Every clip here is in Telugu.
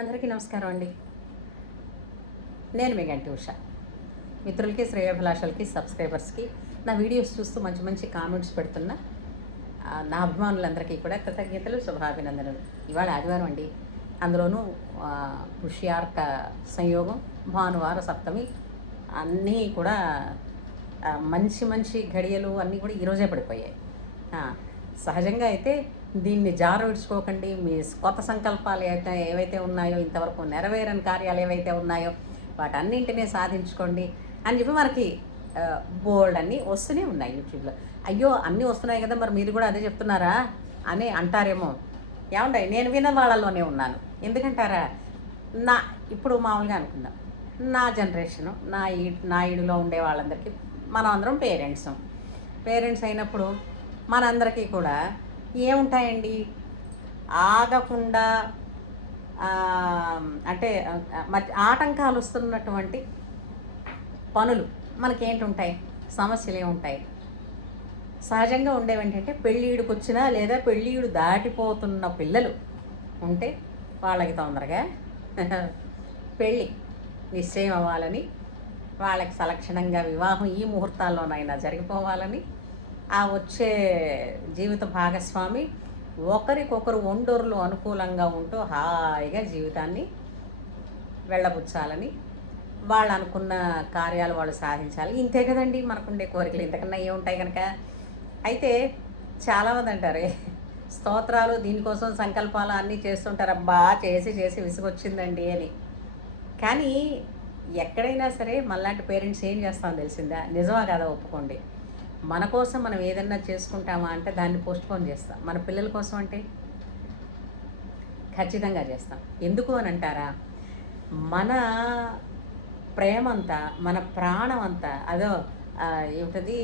అందరికీ నమస్కారం అండి. నేను మీ గంటి ఉష. మిత్రులకి, శ్రేయోభిలాషులకి, సబ్స్క్రైబర్స్కి నా వీడియోస్ చూస్తూ మంచి మంచి కామెంట్స్ పెడుతున్న నా అభిమానులందరికీ కూడా కృతజ్ఞతలు, శుభాభినందనలు. ఇవాళ ఆదివారం అండి. అందులోనూ పుష్యార్క సంయోగం, భానువార సప్తమి అన్నీ కూడా మంచి మంచి ఘడియలు అన్నీ కూడా ఈరోజే పడిపోయాయి. సహజంగా అయితే దీన్ని జార విడుచుకోకండి. మీ కొత్త సంకల్పాలు ఏవైతే ఉన్నాయో, ఇంతవరకు నెరవేరని కార్యాలు ఏవైతే ఉన్నాయో వాటన్నింటినీ సాధించుకోండి అని చెప్పి మనకి బోల్డ్ అన్నీ వస్తూనే ఉన్నాయి యూట్యూబ్లో. అయ్యో అన్నీ వస్తున్నాయి కదా, మరి మీరు కూడా అదే చెప్తున్నారా అని అంటారేమో. ఏమండి, నేను విన్న వాళ్ళలోనే ఉన్నాను. ఎందుకంటారా, ఇప్పుడు మామూలుగా అనుకుందాం, నా జనరేషను, నా ఈడులో ఉండే వాళ్ళందరికీ మనం అందరం పేరెంట్స్ అయినప్పుడు మనందరికీ కూడా ఏముంటాయండి, ఆగకుండా అంటే ఆటంకాలు వస్తున్నటువంటి పనులు మనకేంటుంటాయి, సమస్యలు ఏముంటాయి. సహజంగా ఉండేవేంటంటే, పెళ్ళిళ్ళకి వచ్చినా లేదా పెళ్ళిళ్ళు దాటిపోతున్న పిల్లలు ఉంటే వాళ్ళకి తొందరగా పెళ్ళి నిశ్చయం అవ్వాలని, వాళ్ళకి సలక్షణంగా వివాహం ఈ ముహూర్తాల్లోనైనా జరిగిపోవాలని, ఆ వచ్చే జీవిత భాగస్వామి ఒకరికొకరు ఒండోరులు అనుకూలంగా ఉంటూ హాయిగా జీవితాన్ని వెళ్ళబుచ్చాలని, వాళ్ళు అనుకున్న కార్యాలు వాళ్ళు సాధించాలి. ఇంతే కదండి మనకుండే కోరికలు, ఇంతకన్నా ఏముంటాయి కనుక. అయితే చాలామంది అంటారు, స్తోత్రాలు దీనికోసం సంకల్పాలు అన్నీ చేస్తుంటారు, అబ్బా చేసి చేసి విసుగొచ్చిందండి అని. కానీ ఎక్కడైనా సరే మనలాంటి పేరెంట్స్ ఏం చేస్తామో తెలిసిందా? నిజమా కదా, ఒప్పుకోండి. మన కోసం మనం ఏదన్నా చేసుకుంటామా అంటే దాన్ని పోస్ట్పోన్ చేస్తాం. మన పిల్లల కోసం అంటే ఖచ్చితంగా చేస్తాం. ఎందుకు అని అంటారా, మన ప్రేమంతా, మన ప్రాణం అంతా అదో ఏమిటది,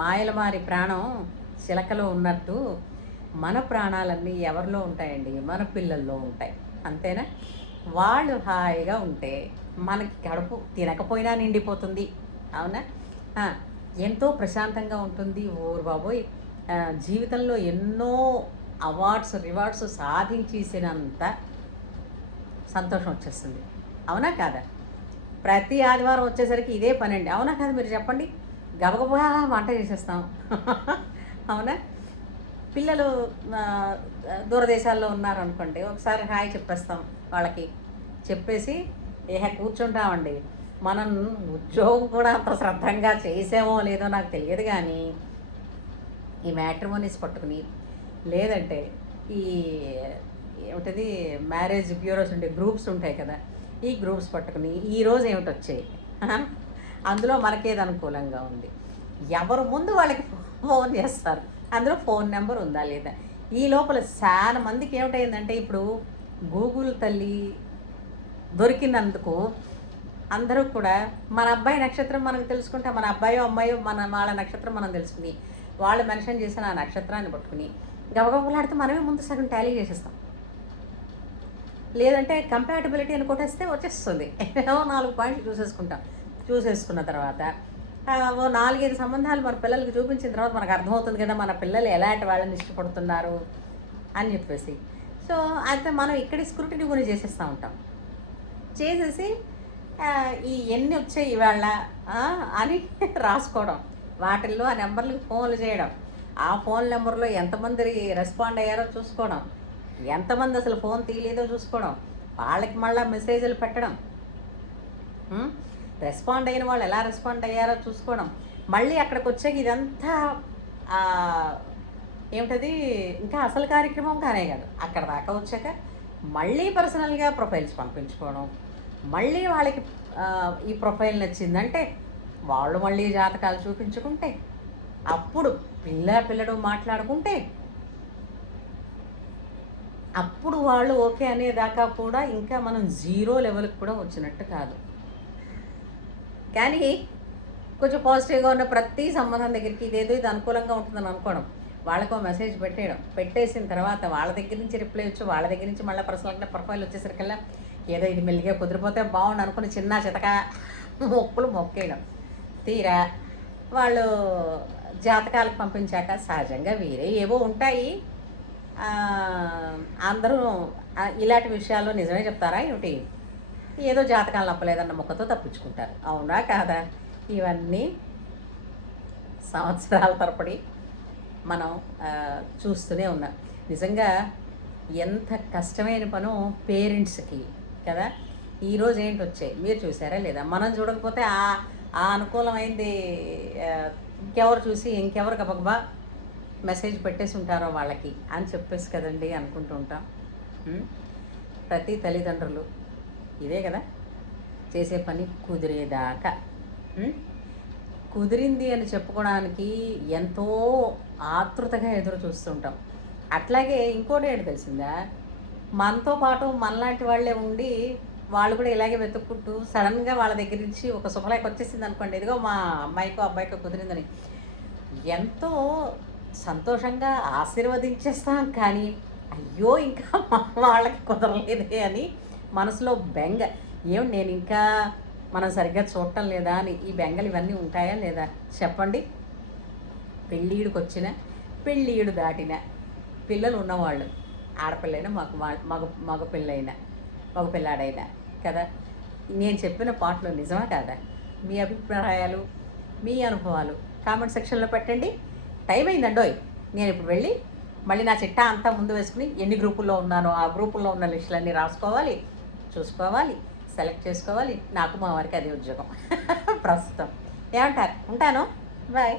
మాయలమారి ప్రాణం చిలకలో ఉన్నట్టు మన ప్రాణాలన్నీ ఎవరిలో ఉంటాయండి? మన పిల్లల్లో ఉంటాయి. అంతేనా? వాళ్ళు హాయిగా ఉంటే మనకి కడుపు తినకపోయినా నిండిపోతుంది. అవునా? ఎంతో ప్రశాంతంగా ఉంటుంది. ఓరు బాబోయ్, జీవితంలో ఎన్నో అవార్డ్స్ రివార్డ్స్ సాధించేసినంత సంతోషం వచ్చేస్తుంది. అవునా కాదా? ప్రతి ఆదివారం వచ్చేసరికి ఇదే పని అండి. అవునా కాదు, మీరు చెప్పండి. గబగబా వంట చేసేస్తాం. అవునా? పిల్లలు దూరదేశాల్లో ఉన్నారనుకోండి, ఒకసారి హాయ్ చెప్పేస్తాం వాళ్ళకి. చెప్పేసి కూర్చుంటామండి. మనం ఉద్యోగం కూడా అంత శ్రద్ధంగా చేసామో లేదో నాకు తెలియదు, కానీ ఈ మ్యాట్రిమోనీస్ పట్టుకుని, లేదంటే ఈ ఏమిటది మ్యారేజ్ బ్యూరోస్ ఉండే గ్రూప్స్ ఉంటాయి కదా, ఈ గ్రూప్స్ పట్టుకుని ఈరోజు ఏమిటి వచ్చాయి, అందులో మనకేది అనుకూలంగా ఉంది, ఎవరు ముందు వాళ్ళకి ఫోన్ చేస్తారు, అందులో ఫోన్ నెంబర్ ఉందా లేదా. ఈ లోపల చాలా మందికి ఏమిటైందంటే, ఇప్పుడు గూగుల్ తల్లి దొరికినందుకు అందరూ కూడా మన అబ్బాయి నక్షత్రం మనకు తెలుసుకుంటే, మన అబ్బాయో అమ్మాయో వాళ్ళ నక్షత్రం మనం తెలుసుకుని, వాళ్ళు మెన్షన్ చేసిన ఆ నక్షత్రాన్ని పట్టుకుని గబగబలాడితే మనమే ముందు సగం టాలీ చేసేస్తాం. లేదంటే కంపాటబిలిటీ అని కొట్టేస్తే వచ్చేస్తుంది. 4 పాయింట్లు చూసేసుకున్న తర్వాత ఓ 4-5 సంబంధాలు మన పిల్లలకి చూపించిన తర్వాత మనకు అర్థమవుతుంది కదా మన పిల్లలు ఎలాంటి వాళ్ళని ఇష్టపడుతున్నారు అని చెప్పేసి. సో అయితే మనం ఇక్కడ స్క్రూటినీ కూడా చేసేస్తూ ఉంటాం. చేసేసి ఈ ఎన్ని వచ్చాయి ఇవాళ అని రాసుకోవడం, వాటిల్లో ఆ నెంబర్లకు ఫోన్లు చేయడం, ఆ ఫోన్ నెంబర్లో ఎంతమంది రెస్పాండ్ అయ్యారో చూసుకోవడం, ఎంతమంది అసలు ఫోన్ తీయలేదో చూసుకోవడం, వాళ్ళకి మళ్ళీ మెసేజ్లు పెట్టడం, రెస్పాండ్ అయిన వాళ్ళు ఎలా రెస్పాండ్ అయ్యారో చూసుకోవడం, మళ్ళీ అక్కడికి వచ్చాక ఇదంతా ఏమిటది ఇంకా అసలు కార్యక్రమం కానే కాదు. అక్కడ దాకా వచ్చాక మళ్ళీ పర్సనల్గా ప్రొఫైల్స్ పంపించుకోవడం, మళ్ళీ వాళ్ళకి ఈ ప్రొఫైల్ నచ్చిందంటే వాళ్ళు మళ్ళీ జాతకాలు చూపించుకుంటే, అప్పుడు పిల్లడు మాట్లాడుకుంటే, అప్పుడు వాళ్ళు ఓకే అనేదాకా కూడా ఇంకా మనం 0 లెవెల్కి కూడా వచ్చినట్టు కాదు. కానీ కొంచెం పాజిటివ్గా ఉన్న ప్రతి సంబంధం దగ్గరికి ఇదేదో ఇది అనుకూలంగా ఉంటుందని అనుకోవడం, వాళ్ళకు మెసేజ్ పెట్టేసిన తర్వాత వాళ్ళ దగ్గర నుంచి రిప్లై వచ్చి, వాళ్ళ దగ్గర నుంచి మళ్ళీ పర్సనల్గా ప్రొఫైల్ వచ్చేసరికల్లా ఏదో ఇది మెల్లిగా కుదిరిపోతే బాగుండు అనుకుని చిన్న చితక మొక్కేయడం. తీరా వాళ్ళు జాతకాలకు పంపించాక సహజంగా వేరే ఏవో ఉంటాయి, అందరూ ఇలాంటి విషయాల్లో నిజమే చెప్తారా ఏమిటి? ఏదో జాతకాలు నప్పలేదన్న ముక్కతో తప్పించుకుంటారు. అవునా కాదా? ఇవన్నీ సంవత్సరాల తరబడి మనం చూస్తూనే ఉన్నాం. నిజంగా ఎంత కష్టమైన పనో పేరెంట్స్‌కి కదా! ఈరోజు ఏంటి వచ్చాయి మీరు చూసారా లేదా? మనం చూడకపోతే ఆ అనుకూలమైంది ఇంకెవరు చూసి ఇంకెవరు గబగబా మెసేజ్ పెట్టేసి ఉంటారో వాళ్ళకి అని చెప్పేసి కదండీ అనుకుంటూ ఉంటాం. ప్రతి తల్లిదండ్రులు ఇదే కదా చేసే పని కుదిరేదాకా. కుదిరింది అని చెప్పుకోవడానికి ఎంతో ఆతృతగా ఎదురు చూస్తుంటాం. అట్లాగే ఇంకోటి ఏంటి తెలిసిందా? మనతో పాటు మనలాంటి వాళ్ళే ఉండి వాళ్ళు కూడా ఇలాగే వెతుక్కుంటూ సడన్గా వాళ్ళ దగ్గర నుంచి ఒక శుభలేఖ వచ్చేసింది అనుకోండి, ఇదిగో మా అమ్మాయికో అబ్బాయికో కుదిరిందని ఎంతో సంతోషంగా ఆశీర్వదించేస్తాం. కానీ అయ్యో ఇంకా మా వాళ్ళకి కుదరలేదే అని మనసులో బెంగ. నేను ఇంకా మనం సరిగ్గా చూడటం లేదా అని ఈ బెంగలు ఇవన్నీ ఉంటాయా లేదా చెప్పండి? పెళ్ళీడికి వచ్చిన పెళ్ళీడు దాటిన పిల్లలు ఉన్నవాళ్ళు, ఆడపిల్లైనా మగ పిల్లైనా మగ పిల్లాడైనా కదా, నేను చెప్పిన పాటలో నిజమా కాదా? మీ అభిప్రాయాలు మీ అనుభవాలు కామెంట్ సెక్షన్లో పెట్టండి. టైం అయిందండోయ్, నేను ఇప్పుడు వెళ్ళి మళ్ళీ నా చిట్టా అంతా ముందు వేసుకుని ఎన్ని గ్రూపుల్లో ఉన్నానో ఆ గ్రూపుల్లో ఉన్న లిస్టులన్నీ రాసుకోవాలి, చూసుకోవాలి, సెలెక్ట్ చేసుకోవాలి. నాకు మా వారికి అదే ఉద్యోగం ప్రస్తుతం. ఏమంటారు? ఉంటాను. బాయ్.